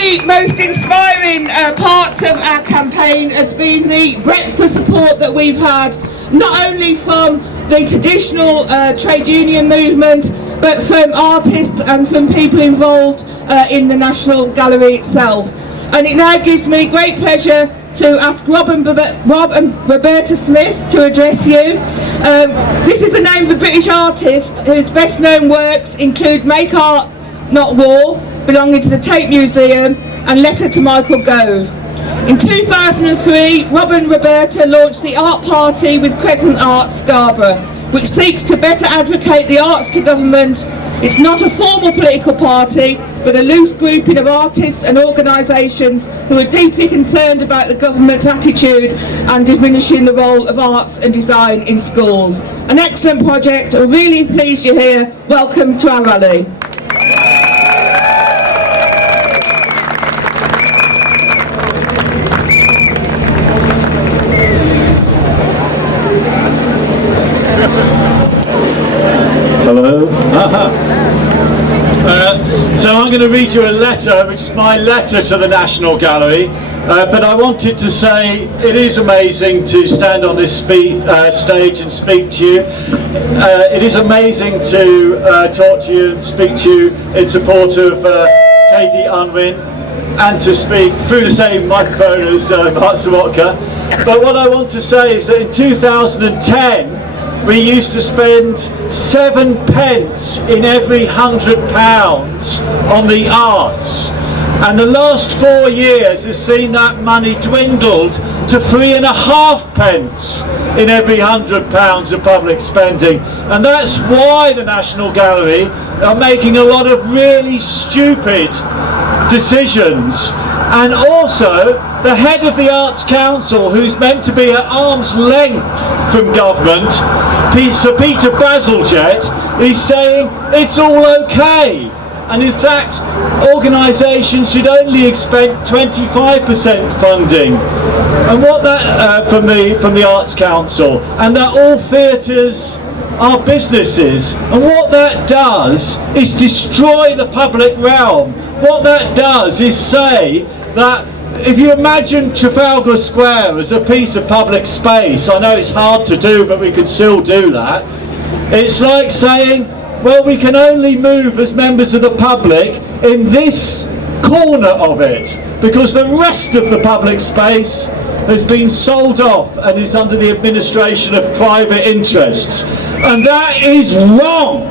the most inspiring parts of our campaign has been the breadth of support that we've had, not only from the traditional trade union movement, but from artists and from people involved in the National Gallery itself. And it now gives me great pleasure to ask Rob and Roberta Smith to address you. This is the name of the British artist whose best known works include Make Art Not War, belonging to the Tate Museum, and Letter to Michael Gove. In 2003, Rob and Roberta launched the Art Party with Crescent Art Scarborough, which seeks to better advocate the arts to government. It's not a formal political party, but a loose grouping of artists and organisations who are deeply concerned about the government's attitude and diminishing the role of arts and design in schools. An excellent project. I'm really pleased you're here. Welcome to our rally. Hello. So I'm going to read you a letter, which is my letter to the National Gallery, but I wanted to say it is amazing to stand on this stage and speak to you. It is amazing to talk to you and speak to you in support of Katie Unwin, and to speak through the same microphone as Mark Sawotka. But what I want to say is that in 2010 we used to spend 7 pence in every £100 on the arts, and the last 4 years has seen that money dwindled to 3.5 pence in every £100 of public spending. And that's why the National Gallery are making a lot of really stupid decisions. And also, the head of the Arts Council, who's meant to be at arm's length from government, Sir Peter Bazalgette, is saying it's all okay. And in fact, organisations should only expect 25% funding. And what that from the Arts Council, and that all theatres are businesses. And what that does is destroy the public realm. What that does is say that if you imagine Trafalgar Square as a piece of public space, I know it's hard to do, but we could still do that. It's like saying, well, we can only move as members of the public in this corner of it, because the rest of the public space has been sold off and is under the administration of private interests. And that is wrong.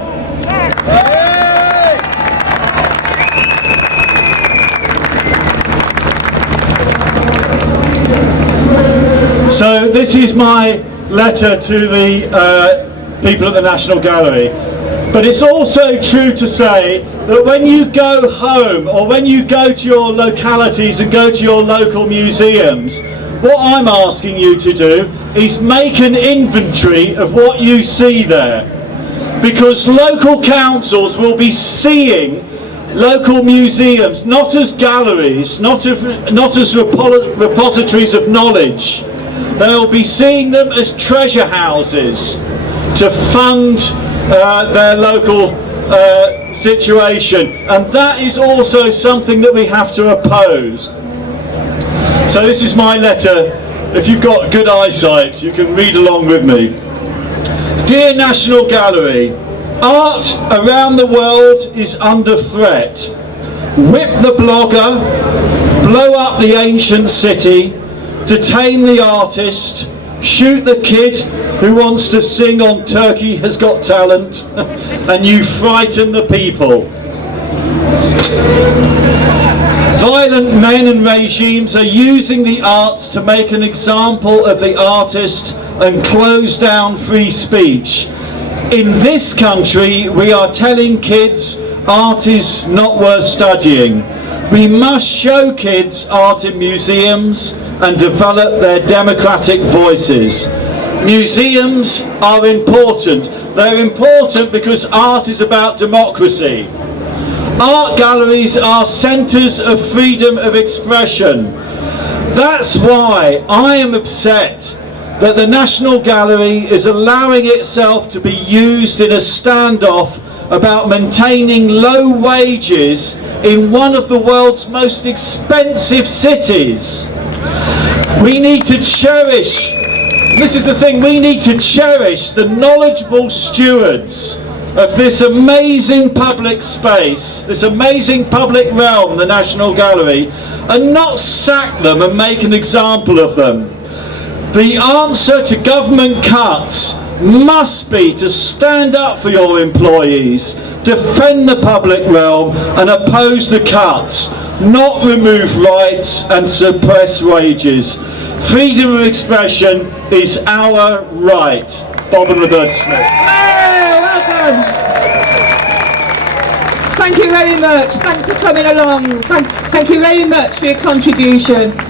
So this is my letter to the people at the National Gallery. But it's also true to say that when you go home, or when you go to your localities and go to your local museums, what I'm asking you to do is make an inventory of what you see there. Because local councils will be seeing local museums not as galleries, not as repositories of knowledge. They'll be seeing them as treasure houses to fund their local situation, and that is also something that we have to oppose. So this is my letter. If you've got good eyesight, you can read along with me. Dear National Gallery, art around the world is under threat. Whip the blogger, blow up the ancient city, detain the artist, shoot the kid who wants to sing on Turkey Has Got Talent, and you frighten the people. Violent men and regimes are using the arts to make an example of the artist and close down free speech. In this country, we are telling kids art is not worth studying. We must show kids art in museums and develop their democratic voices. Museums are important. They're important because art is about democracy. Art galleries are centres of freedom of expression. That's why I am upset that the National Gallery is allowing itself to be used in a standoff about maintaining low wages in one of the world's most expensive cities. We need to cherish, this is the thing, we need to cherish the knowledgeable stewards of this amazing public space, this amazing public realm, the National Gallery, and not sack them and make an example of them. The answer to government cuts must be to stand up for your employees, defend the public realm and oppose the cuts, not remove rights and suppress wages. Freedom of expression is our right. Bob and Roberta Smith. Hey, well done. Thank you very much. Thanks for coming along. Thank you very much for your contribution.